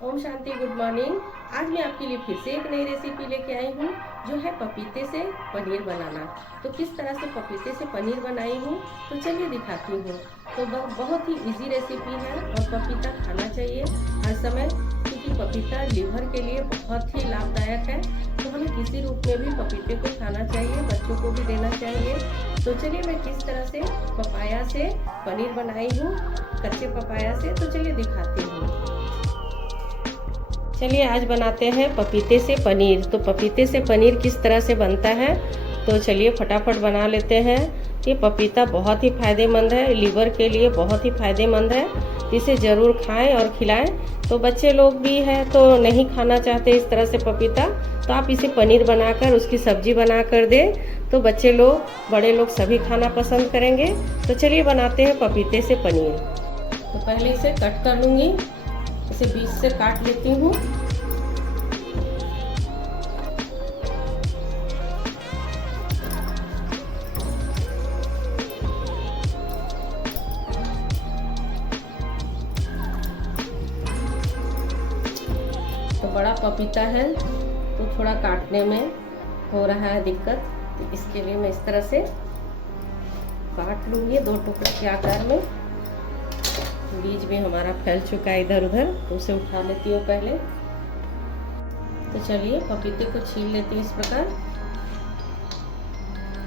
Om Shanti, good morning. आज मैं आपके लिए फिर से एक नई रेसिपी लेके आई हूँ जो है पपीते से पनीर बनाना। तो किस तरह से पपीते से पनीर बनाई हूँ तो चलिए दिखाती हूँ। तो बहुत ही इजी रेसिपी है और पपीता खाना चाहिए हर समय, क्योंकि पपीता लीवर के लिए बहुत ही लाभदायक है। तो हमें किसी रूप में भी पपीते को खाना चाहिए, बच्चों को भी देना चाहिए। तो चलिए मैं किस तरह से पपाया से पनीर बनाई हूँ, कच्चे पपाया से, तो चलिए दिखाती हूँ। चलिए आज बनाते हैं पपीते से पनीर। तो पपीते से पनीर किस तरह से बनता है तो चलिए फटाफट बना लेते हैं। ये पपीता बहुत ही फायदेमंद है, लीवर के लिए बहुत ही फायदेमंद है। इसे ज़रूर खाएं और खिलाएं। तो बच्चे लोग भी हैं तो नहीं खाना चाहते इस तरह से पपीता, तो आप इसे पनीर बनाकर उसकी सब्जी बना कर दें तो बच्चे लोग बड़े लोग सभी खाना पसंद करेंगे। तो चलिए बनाते हैं पपीते से पनीर। तो पहले इसे कट कर लूँगी, इसे बीच से काट लेती हूँ। तो बड़ा पपीता है तो थोड़ा काटने में हो रहा है दिक्कत, तो इसके लिए मैं इस तरह से काट लूँगी 2 टुकड़े के आकार में। बीज भी हमारा फैल चुका है इधर उधर, तो उसे उठा लेती हूँ पहले। तो चलिए पपीते को छील लेती हूँ इस प्रकार।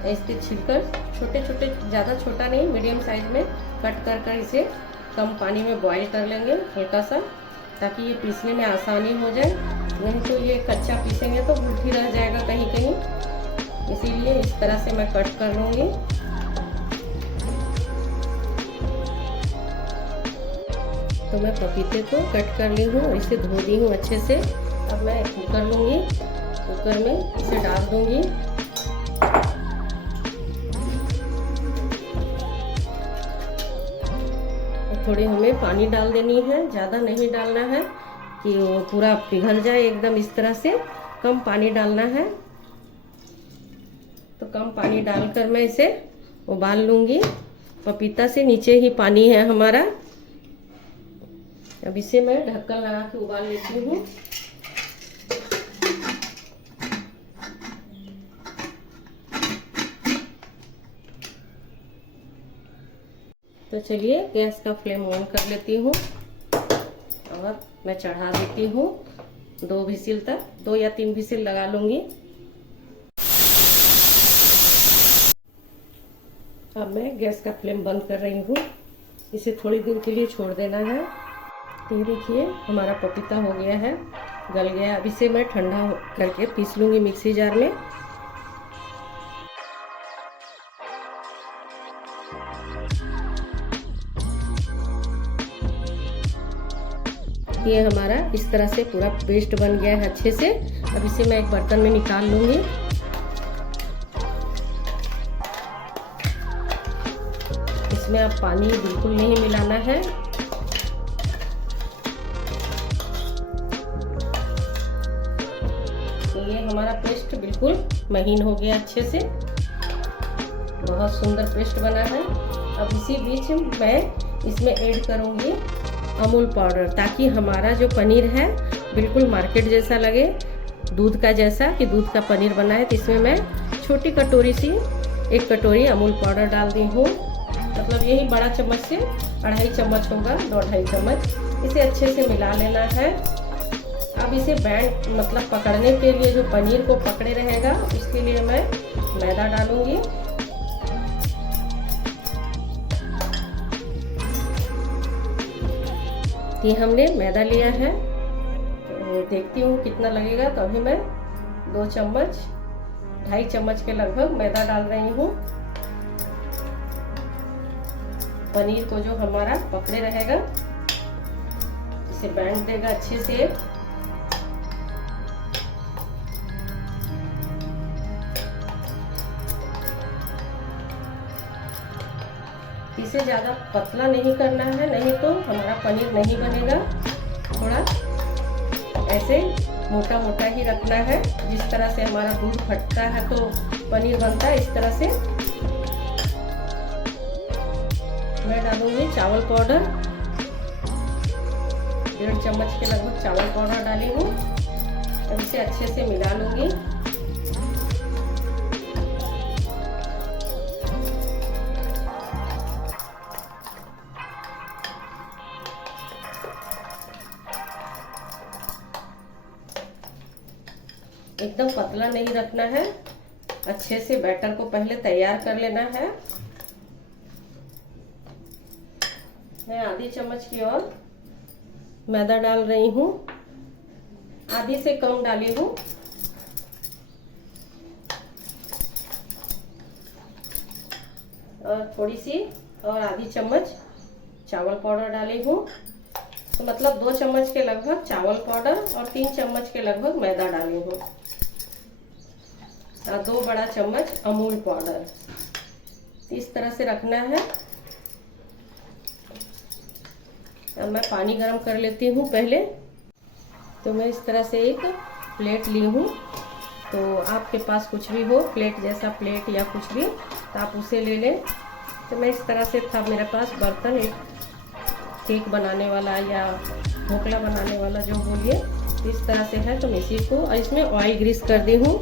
इसके छिलकर छोटे छोटे, ज़्यादा छोटा नहीं, मीडियम साइज में कट कर इसे कम पानी में बॉईल कर लेंगे हल्का सा, ताकि ये पीसने में आसानी हो जाए। नहीं तो ये कच्चा पीसेंगे तो गुठी रह जाएगा कहीं कहीं, इसीलिए इस तरह से मैं कट कर लूँगी। तो मैं पपीते को कट कर ली हूँ, इसे धो दी हूँ अच्छे से। अब मैं कुकर लूँगी, कुकर में इसे डाल दूँगी। थोड़ी हमें पानी डाल देनी है, ज़्यादा नहीं डालना है कि वो पूरा पिघल जाए एकदम, इस तरह से कम पानी डालना है। तो कम पानी डालकर मैं इसे उबाल लूँगी। पपीता से नीचे ही पानी है हमारा। अब इसे मैं ढक्कन लगा के उबाल लेती हूँ। तो चलिए गैस का फ्लेम ऑन कर लेती हूँ और मैं चढ़ा देती हूँ 2 विसिल तक, 2 या 3 विसिल लगा लूँगी। अब मैं गैस का फ्लेम बंद कर रही हूँ, इसे थोड़ी देर के लिए छोड़ देना है। तो ये देखिए हमारा पपीता हो गया है, गल गया। अब इसे मैं ठंडा करके पीस लूँगी मिक्सी जार में। ये हमारा इस तरह से पूरा पेस्ट बन गया है अच्छे से। अब इसे मैं एक बर्तन में निकाल लूँगी। इसमें अब पानी बिल्कुल नहीं मिलाना है। तो ये हमारा पेस्ट बिल्कुल महीन हो गया अच्छे से, बहुत सुंदर पेस्ट बना है। अब इसी बीच मैं इसमें ऐड करूँगी अमूल पाउडर, ताकि हमारा जो पनीर है बिल्कुल मार्केट जैसा लगे, दूध का जैसा, कि दूध का पनीर बना है। तो इसमें मैं छोटी कटोरी सी 1 कटोरी अमूल पाउडर डाल दी हूँ। मतलब यही बड़ा चम्मच से 2.5 चम्मच होगा, 2-2.5 चम्मच। इसे अच्छे से मिला लेना है। अब इसे बैंड मतलब पकड़ने के लिए, जो पनीर को पकड़े रहेगा, उसके लिए मैं मैदा डालूंगी। ये हमने मैदा लिया है, तो देखती हूँ कितना लगेगा। तो अभी मैं 2 चम्मच, 2.5 चम्मच के लगभग मैदा डाल रही हूँ। पनीर को जो हमारा पकड़े रहेगा, इसे बैंड देगा अच्छे से। इसे ज़्यादा पतला नहीं करना है, नहीं तो हमारा पनीर नहीं बनेगा। थोड़ा ऐसे मोटा मोटा ही रखना है, जिस तरह से हमारा दूध फटता है तो पनीर बनता है, इस तरह से। मैं डालूंगी चावल पाउडर 1.5 चम्मच के लगभग चावल पाउडर डाली हूँ। अब इसे अच्छे से मिला लूँगी। एकदम पतला नहीं रखना है, अच्छे से बैटर को पहले तैयार कर लेना है। मैं आधी चम्मच की और मैदा डाल रही हूँ, आधी से कम डाली हूँ। और थोड़ी सी और आधी चम्मच चावल पाउडर डाली हूँ, तो मतलब 2 चम्मच के लगभग चावल पाउडर और 3 चम्मच के लगभग मैदा डाली हूँ, और 2 बड़ा चम्मच अमूल पाउडर। इस तरह से रखना है। अब मैं पानी गर्म कर लेती हूँ पहले। तो मैं इस तरह से एक प्लेट ली हूँ, तो आपके पास कुछ भी हो, प्लेट जैसा प्लेट या कुछ भी, तो आप उसे ले लें। तो मैं इस तरह से था मेरे पास बर्तन, एक केक बनाने वाला या ढोकला बनाने वाला जो बोलिए, इस तरह से है। तो मैं इसी को, और इसमें ऑयल ग्रीस कर दी हूँ।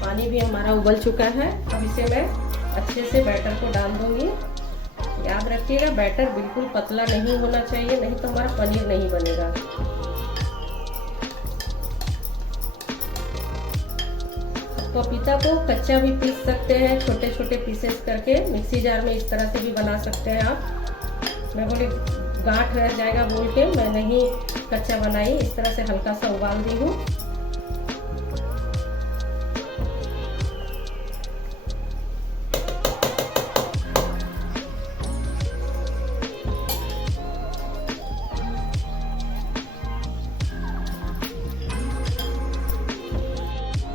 पानी भी हमारा उबल चुका है। अब इसे मैं अच्छे से बैटर को डाल दूंगी। याद रखिएगा बैटर बिल्कुल पतला नहीं होना चाहिए, नहीं तो हमारा पनीर नहीं बनेगा। पपीता को कच्चा भी पीस सकते हैं, छोटे छोटे पीसेस करके मिक्सी जार में इस तरह से भी बना सकते हैं आप। मैं बोली गांठ रह जाएगा बोल के मैं नहीं कच्चा बनाई, इस तरह से हल्का सा उबाल दी हूँ।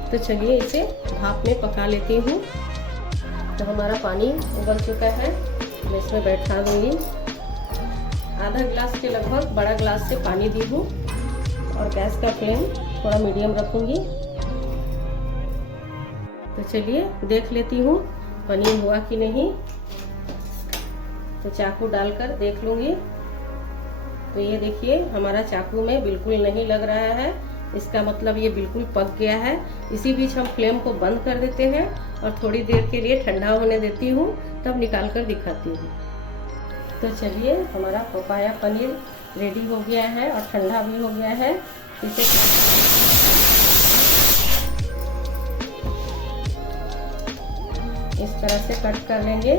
तो चलिए इसे भाप में पका लेती हूँ। तो हमारा पानी उबल चुका है, मैं इसमें बैठा दूंगी। आधा गिलास के लगभग बड़ा गिलास से पानी दी हूँ, और गैस का फ्लेम थोड़ा मीडियम रखूँगी। तो चलिए देख लेती हूँ पनीर हुआ कि नहीं। तो चाकू डालकर देख लूँगी। तो ये देखिए हमारा चाकू में बिल्कुल नहीं लग रहा है, इसका मतलब ये बिल्कुल पक गया है। इसी बीच हम फ्लेम को बंद कर देते हैं और थोड़ी देर के लिए ठंडा होने देती हूँ, तब निकाल कर दिखाती हूँ। तो चलिए हमारा पपाया पनीर रेडी हो गया है और ठंडा भी हो गया है। इसे इस तरह से कट कर लेंगे।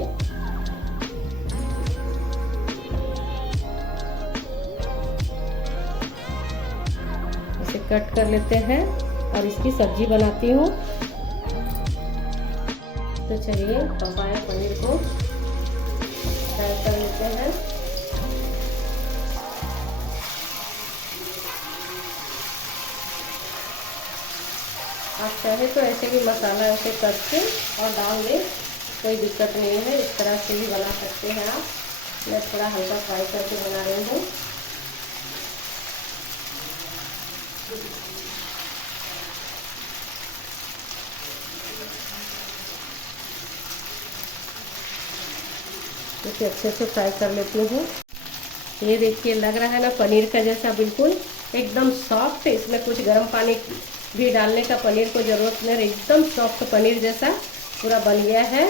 इसे कट कर लेते हैं और इसकी सब्जी बनाती हूँ। तो चलिए पपाया पनीर को फ्राई कर लेते हैं। आप चाहे तो ऐसे भी मसाला ऐसे कट के और डाल दें, कोई दिक्कत नहीं है। इस तरह से भी बना सकते हैं आप। मैं थोड़ा हल्का फ्राई करके बना रही हूँ। इसे अच्छे से फ्राई कर लेती हूँ। ये देखिए लग रहा है ना पनीर का जैसा, बिल्कुल एकदम सॉफ्ट। इसमें कुछ गर्म पानी भी डालने का पनीर को ज़रूरत नहीं, एकदम सॉफ्ट पनीर जैसा पूरा बन गया है।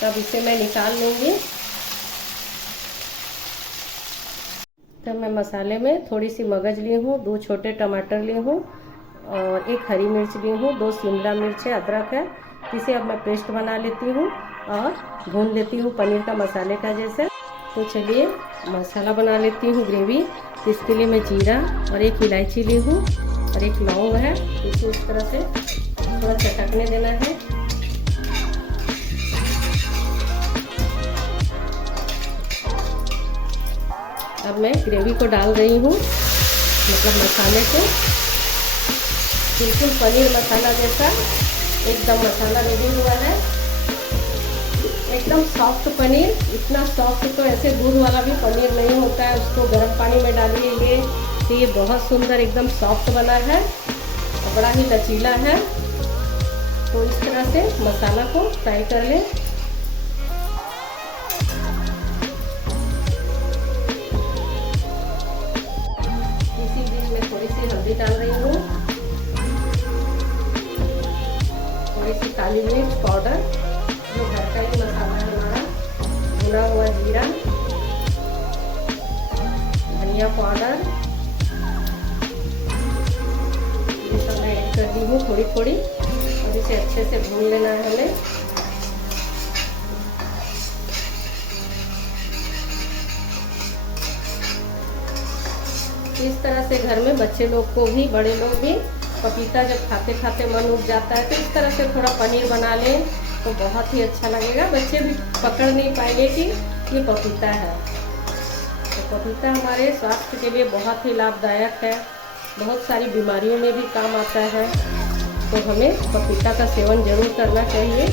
तब इसे मैं निकाल लूँगी। तब मैं मसाले में थोड़ी सी मगज ली हूँ, 2 छोटे टमाटर ली हूँ और 1 हरी मिर्च ली हूँ, 2 शिमला मिर्च है, अदरक है। इसे अब मैं पेस्ट बना लेती हूँ और भून लेती हूँ पनीर का मसाले का जैसे। तो चलिए मसाला बना लेती हूँ ग्रेवी। तो इसके लिए मैं जीरा और 1 इलायची ली हूँ और 1 लौंग है। इसे इस तरह से थोड़ा चटकने देना है। अब मैं ग्रेवी को डाल रही हूँ, मतलब मसाले को। बिल्कुल पनीर मसाला जैसा एकदम मसाला रेडी हुआ है। एकदम सॉफ्ट पनीर, इतना सॉफ्ट तो ऐसे दूध वाला भी पनीर नहीं होता है। उसको गर्म पानी में डालिए ये, तो ये बहुत सुंदर एकदम सॉफ्ट बना है और बड़ा ही लचीला है। तो इस तरह से मसाला को फ्राई कर लें। पाउडर, जो घर का ही मसाला है हमारा, भुना हुआ जीरा, धनिया पाउडर, ये सब मैं ऐड कर दी हूँ थोड़ी थोड़ी, और इसे अच्छे से भून लेना है हमें। इस तरह से घर में बच्चे लोग को भी, बड़े लोग भी, पपीता जब खाते खाते मन उब जाता है तो इस तरह से थोड़ा पनीर बना लें तो बहुत ही अच्छा लगेगा। बच्चे भी पकड़ नहीं पाएंगे कि ये पपीता है। तो पपीता हमारे स्वास्थ्य के लिए बहुत ही लाभदायक है, बहुत सारी बीमारियों में भी काम आता है, तो हमें पपीता का सेवन जरूर करना चाहिए।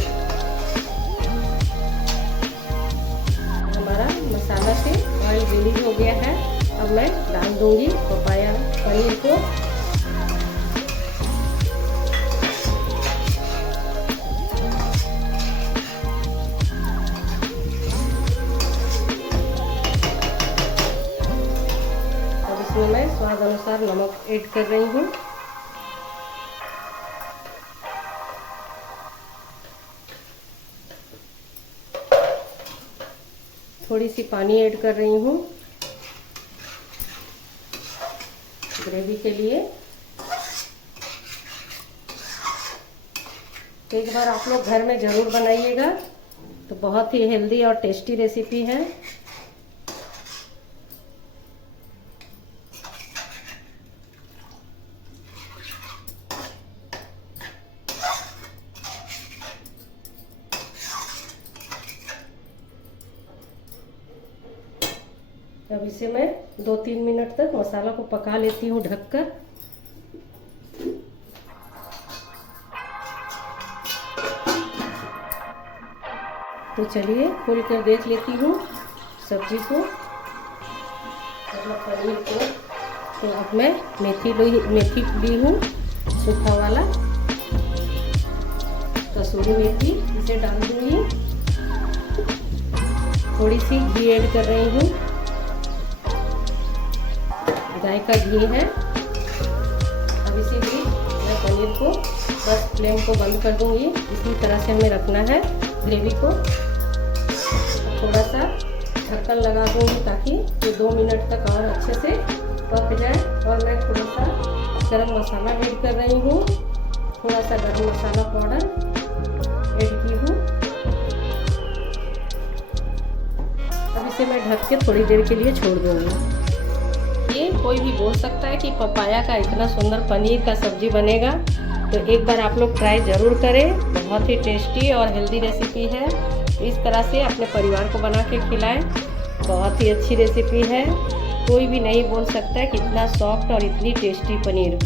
हमारा मसाला से ऑयल रिलीज हो गया है। अब मैं डाल दूंगी पपाया पनीर को। अब इसमें मैं स्वाद अनुसार नमक ऐड कर रही हूँ। थोड़ी सी पानी ऐड कर रही हूँ ग्रेवी के लिए। एक बार आप लोग घर में ज़रूर बनाइएगा, तो बहुत ही हेल्दी और टेस्टी रेसिपी है। अब इसे मैं 2-3 मिनट तक मसाला को पका लेती हूँ ढककर। तो चलिए खोल कर देख लेती हूँ सब्जी को, मतलब पनीर को। तो अब मैं मेथी ली हूँ, सूखा वाला कसूरी मेथी, इसे डाल दूँगी। थोड़ी सी घी ऐड कर रही हूँ, गाय का घी है। अब इसी बीच मैं पनीर को बस फ्लेम को बंद कर दूंगी। इसी तरह से हमें रखना है ग्रेवी को। थोड़ा सा ढक्कन लगा दूंगी ताकि ये 2 मिनट तक और अच्छे से पक जाए। और मैं थोड़ा सा गरम मसाला ऐड कर रही हूँ, थोड़ा सा गरम मसाला पाउडर ऐड की हूँ। अब इसे मैं ढक के थोड़ी देर के लिए छोड़ दूंगी। ये कोई भी बोल सकता है कि पपाया का इतना सुंदर पनीर का सब्जी बनेगा, तो एक बार आप लोग ट्राई ज़रूर करें। बहुत ही टेस्टी और हेल्दी रेसिपी है। इस तरह से अपने परिवार को बना के खिलाएं, बहुत ही अच्छी रेसिपी है। कोई भी नहीं बोल सकता है कि इतना सॉफ्ट और इतनी टेस्टी पनीर।